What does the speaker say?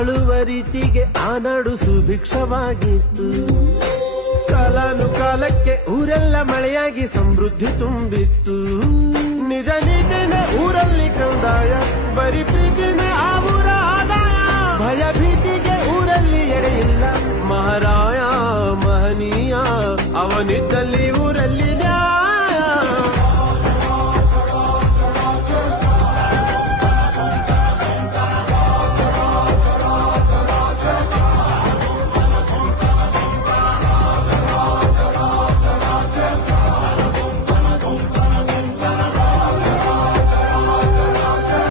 ಆಳುವ ರೀತಿಗೆ ಆ ಸುಭಿಕ್ಷವಾಗಿತ್ತು. ಸುಭಿಕ್ಷವಾಗಿತ್ತು ಕಾಲಾನುಕಾಲಕ್ಕೆ ಊರೆಲ್ಲ ಮಳೆಯಾಗಿ ಸಮೃದ್ಧಿ ತುಂಬಿತ್ತು. ನಿಜ ನೀತಿನ ಊರಲ್ಲಿ ಕಂದಾಯ, ಬರಿ ಪ್ರೀತಿನ ಆ ಊರ ಆದಾಯ. ಭಯ ಭೀತಿಗೆ ಊರಲ್ಲಿ ಎಡೆಯಿಲ್ಲ. ಮಹಾರಾಯ, ಮಹನೀಯ, ಅವನಿದ್ದಲ್ಲಿ